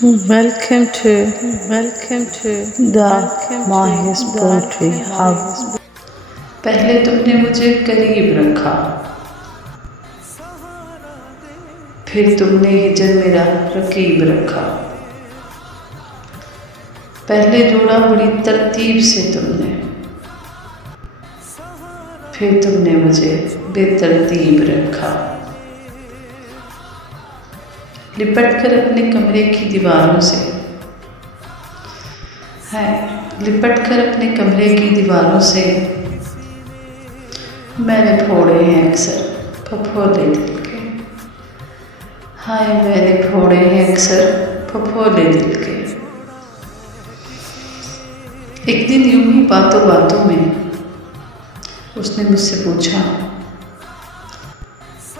Welcome to the Mahi's Poetry Hub. पहले तुमने मुझे करीब रखा, फिर तुमने हिजर मेरा रकीब रखा। पहले जोड़ा बड़ी तरतीब से तुमने, फिर तुमने मुझे बेतरतीब रखा। लिपट कर अपने कमरे की दीवारों से लिपट कर अपने कमरे की दीवारों से मैंने फोड़े हैं अक्सर फफोले दिल के। मैंने फोड़े हैं अक्सर फफोले दिल के। एक दिन यूं ही बातों बातों में उसने मुझसे पूछा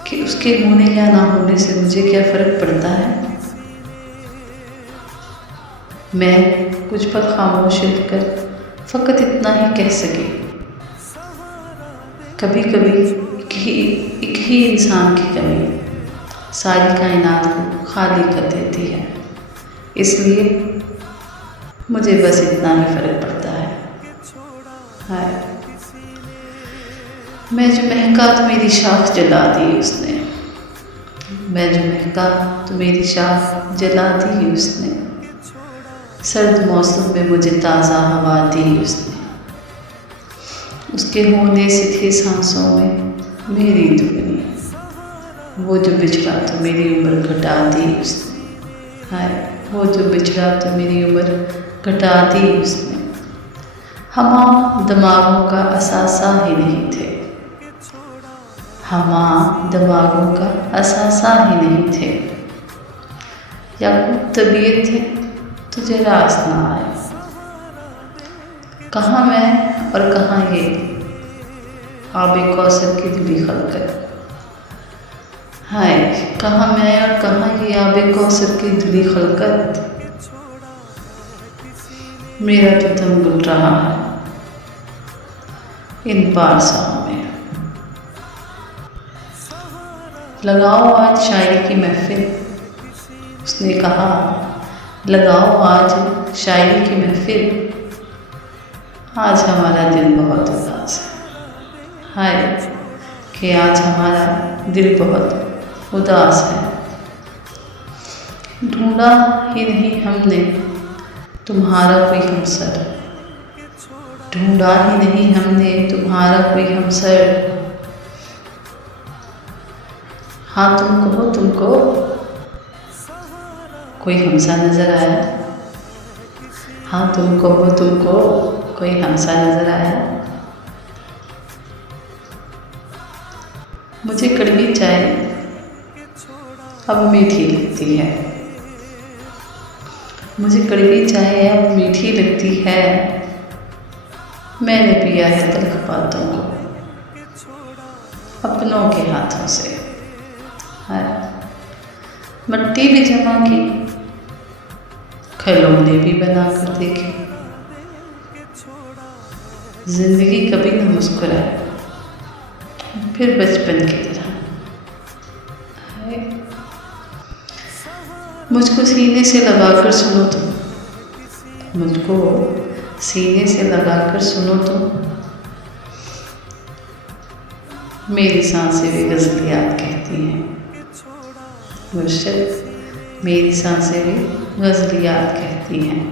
कि उसके होने या ना होने से मुझे क्या फ़र्क पड़ता है। मैं कुछ पल खामोश रहकर फ़कत इतना ही कह सकी, कभी कभी एक ही इंसान की कमी सारी कायनात को खाली कर देती है, इसलिए मुझे बस इतना ही फ़र्क पड़ता है। मैं जो महका तो मेरी शाख जला दी उसने, मैं जो महका तो मेरी शाख जला दी उसने। सर्द मौसम में मुझे ताज़ा हवा दी उसने, उसके होने से थी सांसों में मेरी दुगनी। वो जो बिछड़ा तो मेरी उम्र घटा दी उसने। वो जो बिछड़ा तो मेरी उम्र घटा दी उसने। हम दिमागों का असासा ही नहीं थे, हम दिमागों का असासा ही नहीं थे। या कुछ तबीयत है तुझे रास ना आए, कहाँ मैं और कहाँ ये आबे कौसर की दिली खलकत। कहाँ मैं और कहाँ ये आबे कौसर की दिली खलकत। मेरा तो दम घुल रहा है इन पारसाओं में। लगाओ आज शायरी की महफिल, उसने कहा लगाओ आज शायरी की महफिल। आज हमारा दिल बहुत उदास है, कि आज हमारा दिल बहुत उदास है। ढूंढा ही नहीं हमने तुम्हारा कोई हमसर, ढूंढा ही नहीं हमने तुम्हारा कोई हमसर। तुमको कोई हमसा नजर आया। तुमको कोई हमसा नजर आया। मुझे कड़वी चाय अब मीठी लगती है, मुझे कड़वी चाय अब मीठी लगती है। मैंने पिया है तल्ख बातों को अपनों के हाथों से। मिट्टी भी जमा की, खिलौने भी बना कर देखे। जिंदगी कभी न मुस्कुराए फिर बचपन की तरह। मुझको सीने से लगाकर सुनो तुम, मुझको सीने से लगाकर सुनो तुम। मेरी सांसें भी गज़लियात कहती हैं मुर्शिद, मेरी सांसें भी गज़लियात कहती हैं।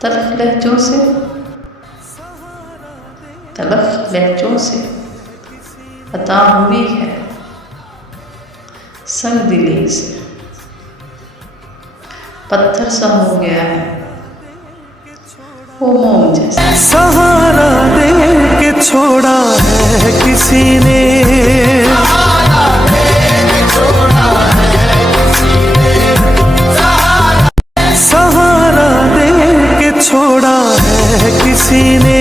तलख लहजों से अता हुई है संग दिली से। पत्थर सा हो गया है वो मोम जैसा। सहारा दे के छोड़ा है किसी ने, सहारा दे के छोड़ा है किसी ने।